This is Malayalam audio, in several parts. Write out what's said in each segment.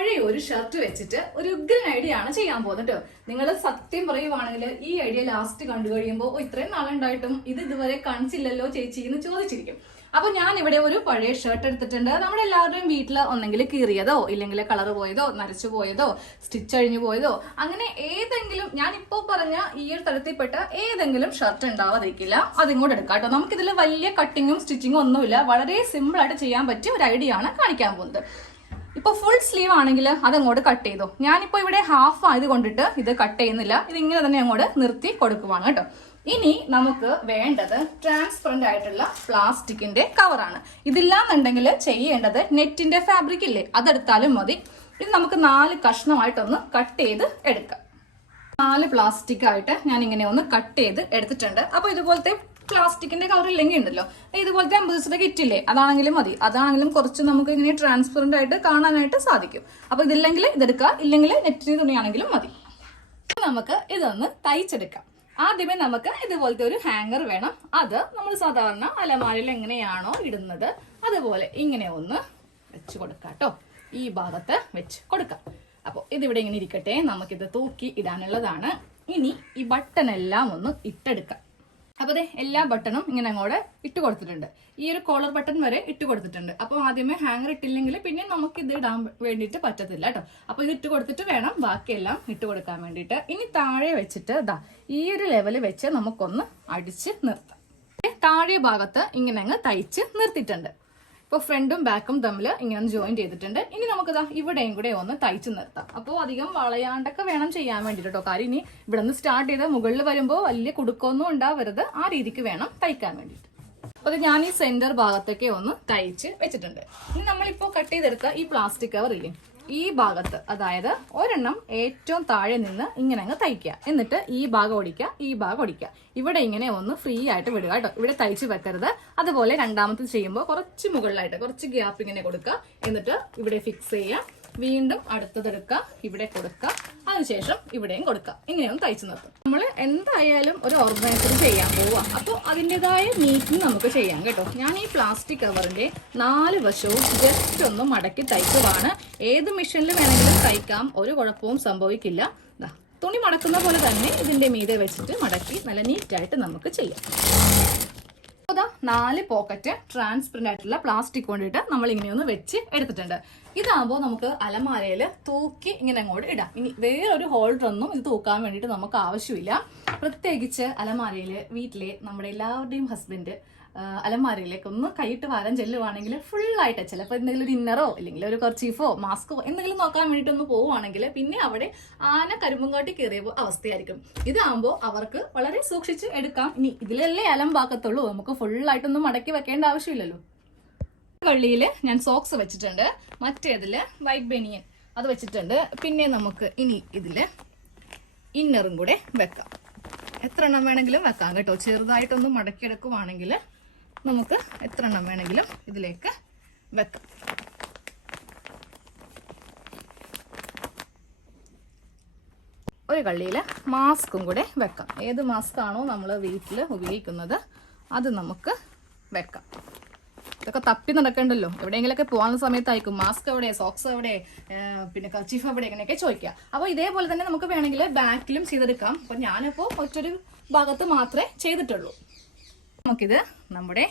പഴയ ഒരു ഷർട്ട് വെച്ചിട്ട് ഒരു ഉഗ്രൻ ഐഡിയ ആണ് ചെയ്യാൻ പോകുന്നത്. നിങ്ങൾ സത്യം പറയുവാണെങ്കിൽ ഈ ഐഡിയ ലാസ്റ്റ് കണ്ടു കഴിയുമ്പോൾ ഇത്രയും നാളുണ്ടായിട്ടും ഇതുവരെ കാണിച്ചില്ലല്ലോ ചേച്ചി എന്ന് ചോദിച്ചിരിക്കും. അപ്പൊ ഞാൻ ഇവിടെ ഒരു പഴയ ഷർട്ട് എടുത്തിട്ടുണ്ട്. നമ്മുടെ എല്ലാവരുടെയും വീട്ടിൽ ഒന്നെങ്കിൽ കീറിയതോ ഇല്ലെങ്കിൽ കളർ പോയതോ നരച്ചു പോയതോ സ്റ്റിച്ച് അഴിഞ്ഞു പോയതോ അങ്ങനെ ഏതെങ്കിലും ഞാനിപ്പോ പറഞ്ഞ ഈ ഒരു തരത്തിൽപ്പെട്ട ഏതെങ്കിലും ഷർട്ട് ഉണ്ടാവാതിരിക്കില്ല. അതിങ്ങോട്ട് എടുക്കാം കേട്ടോ. നമുക്കിതിൽ വലിയ കട്ടിങ്ങും സ്റ്റിച്ചിങ്ങും ഒന്നുമില്ല. വളരെ സിമ്പിൾ ആയിട്ട് ചെയ്യാൻ പറ്റിയ ഒരു ഐഡിയ ആണ് കാണിക്കാൻ പോകുന്നത്. ഇപ്പൊ ഫുൾ സ്ലീവ് ആണെങ്കിൽ അതങ്ങോട്ട് കട്ട് ചെയ്തോ. ഞാനിപ്പോ ഇവിടെ ഹാഫ് ആയത് കൊണ്ടിട്ട് ഇത് കട്ട് ചെയ്യുന്നില്ല. ഇതിങ്ങനെ തന്നെ അങ്ങോട്ട് നിർത്തി കൊടുക്കുവാണ് കേട്ടോ. ഇനി നമുക്ക് വേണ്ടത് ട്രാൻസ്പെറന്റ് ആയിട്ടുള്ള പ്ലാസ്റ്റിക്കിന്റെ കവറാണ്. ഇതില്ലാന്നുണ്ടെങ്കിൽ ചെയ്യേണ്ടത് നെറ്റിന്റെ ഫാബ്രിക് ഇല്ലേ, അതെടുത്താലും മതി. ഇത് നമുക്ക് 4 കഷ്ണമായിട്ടൊന്ന് കട്ട് ചെയ്ത് എടുക്കാം. 4 പ്ലാസ്റ്റിക് ആയിട്ട് ഞാൻ ഇങ്ങനെ ഒന്ന് കട്ട് ചെയ്ത് എടുത്തിട്ടുണ്ട്. അപ്പൊ ഇതുപോലത്തെ പ്ലാസ്റ്റിക്കിന്റെ കവർ ഇല്ലെങ്കിൽ ഉണ്ടല്ലോ, ഇതുപോലത്തെ അമ്പത് കിറ്റില്ലേ, അതാണെങ്കിലും മതി. അതാണെങ്കിലും കുറച്ച് നമുക്ക് ഇങ്ങനെ ട്രാൻസ്പെറന്റ് ആയിട്ട് കാണാനായിട്ട് സാധിക്കും. അപ്പൊ ഇതില്ലെങ്കിൽ ഇതെടുക്കുക, ഇല്ലെങ്കിൽ നെറ്റിന് തുണിയാണെങ്കിലും മതി. നമുക്ക് ഇതൊന്ന് തയ്ച്ചെടുക്കാം. ആദ്യമേ നമുക്ക് ഇതുപോലത്തെ ഒരു ഹാങ്ങർ വേണം. അത് നമ്മൾ സാധാരണ അലമാരയിൽ എങ്ങനെയാണോ ഇടുന്നത് അതുപോലെ ഇങ്ങനെ ഒന്ന് വെച്ച് കൊടുക്കാം കേട്ടോ. ഈ ഭാഗത്ത് വെച്ച് കൊടുക്കാം. അപ്പോൾ ഇതിവിടെ ഇങ്ങനെ ഇരിക്കട്ടെ. നമുക്കിത് തൂക്കി ഇടാനുള്ളതാണ്. ഇനി ഈ ബട്ടൺ എല്ലാം ഒന്ന് ഇട്ടെടുക്കാം. അപ്പൊ അതെ, എല്ലാ ബട്ടണും ഇങ്ങനെ അങ്ങോട്ട് ഇട്ട് കൊടുത്തിട്ടുണ്ട്. ഈ ഒരു കോളർ ബട്ടൺ വരെ ഇട്ട് കൊടുത്തിട്ടുണ്ട്. അപ്പൊ ആദ്യമേ ഹാങ്ങർ ഇട്ടില്ലെങ്കിൽ പിന്നെ നമുക്ക് ഇത് ഇടാൻ വേണ്ടിയിട്ട് പറ്റത്തില്ല കേട്ടോ. അപ്പൊ ഇത് ഇട്ട് കൊടുത്തിട്ട് വേണം ബാക്കിയെല്ലാം ഇട്ട് കൊടുക്കാൻ വേണ്ടിയിട്ട്. ഇനി താഴെ വെച്ചിട്ട് ഈ ഒരു ലെവല് വെച്ച് നമുക്കൊന്ന് അടിച്ച് നിർത്താം. താഴെ ഭാഗത്ത് ഇങ്ങനെ അങ്ങ് തയ്ച്ച് നിർത്തിയിട്ടുണ്ട്. ഇപ്പൊ ഫ്രണ്ടും ബാക്കും തമ്മിൽ ഇങ്ങനെ ജോയിൻ ചെയ്തിട്ടുണ്ട്. ഇനി നമുക്ക് ഇവിടെയും കൂടെ ഒന്ന് തയ്ച്ച് നിർത്താം. അപ്പോൾ അധികം വളയാണ്ടൊക്കെ വേണം ചെയ്യാൻ വേണ്ടിട്ട് കേട്ടോ. കാര്യം ഇനി ഇവിടെ നിന്ന് സ്റ്റാർട്ട് ചെയ്ത് മുകളിൽ വരുമ്പോൾ വലിയ കുടുക്കൊന്നും ഉണ്ടാവരുത്. ആ രീതിക്ക് വേണം തയ്ക്കാൻ വേണ്ടിയിട്ട്. അപ്പൊ ഞാൻ ഈ സെന്റർ ഭാഗത്തൊക്കെ ഒന്ന് തയ്ച്ച് വെച്ചിട്ടുണ്ട്. ഇനി നമ്മളിപ്പോ കട്ട് ചെയ്തെടുത്ത ഈ പ്ലാസ്റ്റിക് കവർ ഇല്ലേ, ഈ ഭാഗത്ത് അതായത് ഒരെണ്ണം ഏറ്റവും താഴെ നിന്ന് ഇങ്ങനെ അങ്ങ് തയ്ക്കുക. എന്നിട്ട് ഈ ഭാഗം ഒടിക്കുക, ഈ ഭാഗം ഒടിക്കുക. ഇവിടെ ഇങ്ങനെ ഒന്ന് ഫ്രീ ആയിട്ട് വിടുക കേട്ടോ. ഇവിടെ തയ്ച്ച് വെക്കരുത്. അതുപോലെ രണ്ടാമത്തെ ചെയ്യുമ്പോൾ കുറച്ച് മുകളിലായിട്ട് കുറച്ച് ഗ്യാപ്പ് ഇങ്ങനെ കൊടുക്കുക. എന്നിട്ട് ഇവിടെ ഫിക്സ് ചെയ്യുക. വീണ്ടും അടുത്തതെടുക്കുക, ഇവിടെ കൊടുക്കുക. അതിനുശേഷം ഇവിടെയും കൊടുക്കുക. ഇങ്ങനെയൊന്ന് തയ്ച്ചു നിർത്തും. നമ്മൾ എന്തായാലും ഒരു ഓർഗനൈസർ ചെയ്യാൻ പോവുക. അപ്പോൾ അതിൻ്റെതായ നീറ്റിങ് നമുക്ക് ചെയ്യാം കേട്ടോ. ഞാൻ ഈ പ്ലാസ്റ്റിക് കവറിന്റെ 4 വശവും ജസ്റ്റ് ഒന്ന് മടക്കി തയ്ക്കുവാണ്. ഏത് മെഷീനിൽ വേണമെങ്കിലും തയ്ക്കാം, ഒരു കുഴപ്പവും സംഭവിക്കില്ല. തുണി മടക്കുന്ന പോലെ തന്നെ ഇതിന്റെ മീതെ വെച്ചിട്ട് മടക്കി നല്ല നീറ്റായിട്ട് നമുക്ക് ചെയ്യാം. 4 പോക്കറ്റ് ട്രാൻസ്പെറന്റ് ആയിട്ടുള്ള പ്ലാസ്റ്റിക് കൊണ്ടിട്ട് നമ്മൾ ഇങ്ങനെ ഒന്ന് വെച്ച് എടുത്തിട്ടുണ്ട്. ഇതാകുമ്പോൾ നമുക്ക് അലമാരയിൽ തൂക്കി ഇങ്ങനെ അങ്ങോട്ട് ഇടാം. ഇനി വേറൊരു ഹോൾഡർ ഒന്നും ഇത് തൂക്കാൻ വേണ്ടിയിട്ട് നമുക്ക് ആവശ്യമില്ല. പ്രത്യേകിച്ച് അലമാരയിൽ വീട്ടിലെ നമ്മുടെ എല്ലാവരുടെയും ഹസ്ബൻഡ് അലമാരയിലേക്ക് ഒന്ന് കൈയിട്ട് വാരാൻ ചെല്ലുവാണെങ്കിൽ ഫുള്ളായിട്ട് ചിലപ്പോൾ എന്തെങ്കിലും ഒരു ഇന്നറോ അല്ലെങ്കിൽ ഒരു കർച്ചീഫോ മാസ്കോ എന്തെങ്കിലും നോക്കാൻ വേണ്ടിയിട്ട് ഒന്ന് പോവുകയാണെങ്കിൽ പിന്നെ അവിടെ ആന കരിമ്പുംകാട്ടി കയറിയ അവസ്ഥയായിരിക്കും. ഇതാകുമ്പോൾ അവർക്ക് വളരെ സൂക്ഷിച്ച് എടുക്കാം. ഇനി ഇതിലല്ലേ അലമ്പാക്കത്തുള്ളൂ, നമുക്ക് ഫുള്ളായിട്ടൊന്നും മടക്കി വെക്കേണ്ട ആവശ്യമില്ലല്ലോ. കള്ളിയിൽ ഞാൻ സോക്സ് വെച്ചിട്ടുണ്ട്, മറ്റേതില് വൈറ്റ് ബനിയൻ അത് വെച്ചിട്ടുണ്ട്. പിന്നെ നമുക്ക് ഇനി ഇതില് ഇന്നറും കൂടെ വെക്കാം. എത്ര എണ്ണം വേണമെങ്കിലും വെക്കാം കേട്ടോ. ചെറുതായിട്ടൊന്ന് മടക്കിയെടുക്കുവാണെങ്കിൽ നമുക്ക് എത്ര എണ്ണം വേണമെങ്കിലും ഇതിലേക്ക് വെക്കാം. ഒരു കള്ളിയിൽ മാസ്കും കൂടെ വെക്കാം. ഏത് മാസ്ക് ആണോ നമ്മൾ വീട്ടിൽ ഉപയോഗിക്കുന്നത് അത് നമുക്ക് വെക്കാം. ഇതൊക്കെ തപ്പി നടക്കണ്ടല്ലോ. എവിടെയെങ്കിലൊക്കെ പോകുന്ന സമയത്തായിരിക്കും മാസ്ക് എവിടെ, സോക്സ് എവിടെ, പിന്നെ കർച്ചീഫ് എവിടെ, ഇങ്ങനെയൊക്കെ ചോദിക്കുക. അപ്പോൾ ഇതേപോലെ തന്നെ നമുക്ക് വേണമെങ്കിൽ ബാക്കിലും ചെയ്തെടുക്കാം. അപ്പോൾ ഞാനിപ്പോൾ ഒറ്റൊരു ഭാഗത്ത് മാത്രമേ ചെയ്തിട്ടുള്ളൂ. നമുക്കിത് നമ്മുടെ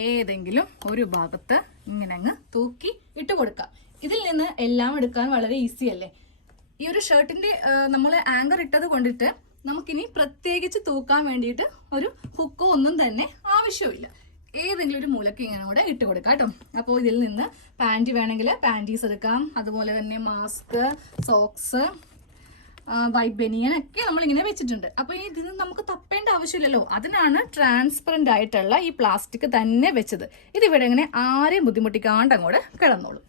ഏതെങ്കിലും ഒരു ഭാഗത്ത് ഇങ്ങനെ അങ്ങ് തൂക്കി ഇട്ട് കൊടുക്കാം. ഇതിൽ നിന്ന് എല്ലാം എടുക്കാൻ വളരെ ഈസി അല്ലേ. ഈ ഒരു ഷർട്ടിന്റെ നമ്മൾ ആങ്കർ ഇട്ടത് കൊണ്ടിട്ട് നമുക്കിനി പ്രത്യേകിച്ച് തൂക്കാൻ വേണ്ടിയിട്ട് ഒരു ഹുക്കോ ഒന്നും തന്നെ ആവശ്യമില്ല. ഏതെങ്കിലും ഒരു മൂലക്ക് ഇങ്ങനെ കൂടെ ഇട്ട് കൊടുക്കാം കേട്ടോ. അപ്പോൾ ഇതിൽ നിന്ന് പാൻറ്റി വേണമെങ്കിൽ പാൻറ്റീസ് എടുക്കാം. അതുപോലെ തന്നെ മാസ്ക്, സോക്സ്, വൈറ്റ് ബനിയൻ ഒക്കെ നമ്മളിങ്ങനെ വെച്ചിട്ടുണ്ട്. അപ്പോൾ ഇതിന് നമുക്ക് തപ്പേണ്ട ആവശ്യമില്ലല്ലോ. അതിനാണ് ട്രാൻസ്പെറന്റ് ആയിട്ടുള്ള ഈ പ്ലാസ്റ്റിക് തന്നെ വെച്ചത്. ഇതിവിടെ ഇങ്ങനെ ആരെയും ബുദ്ധിമുട്ടിക്കാണ്ട് അങ്ങോട്ട് കിടന്നോളും.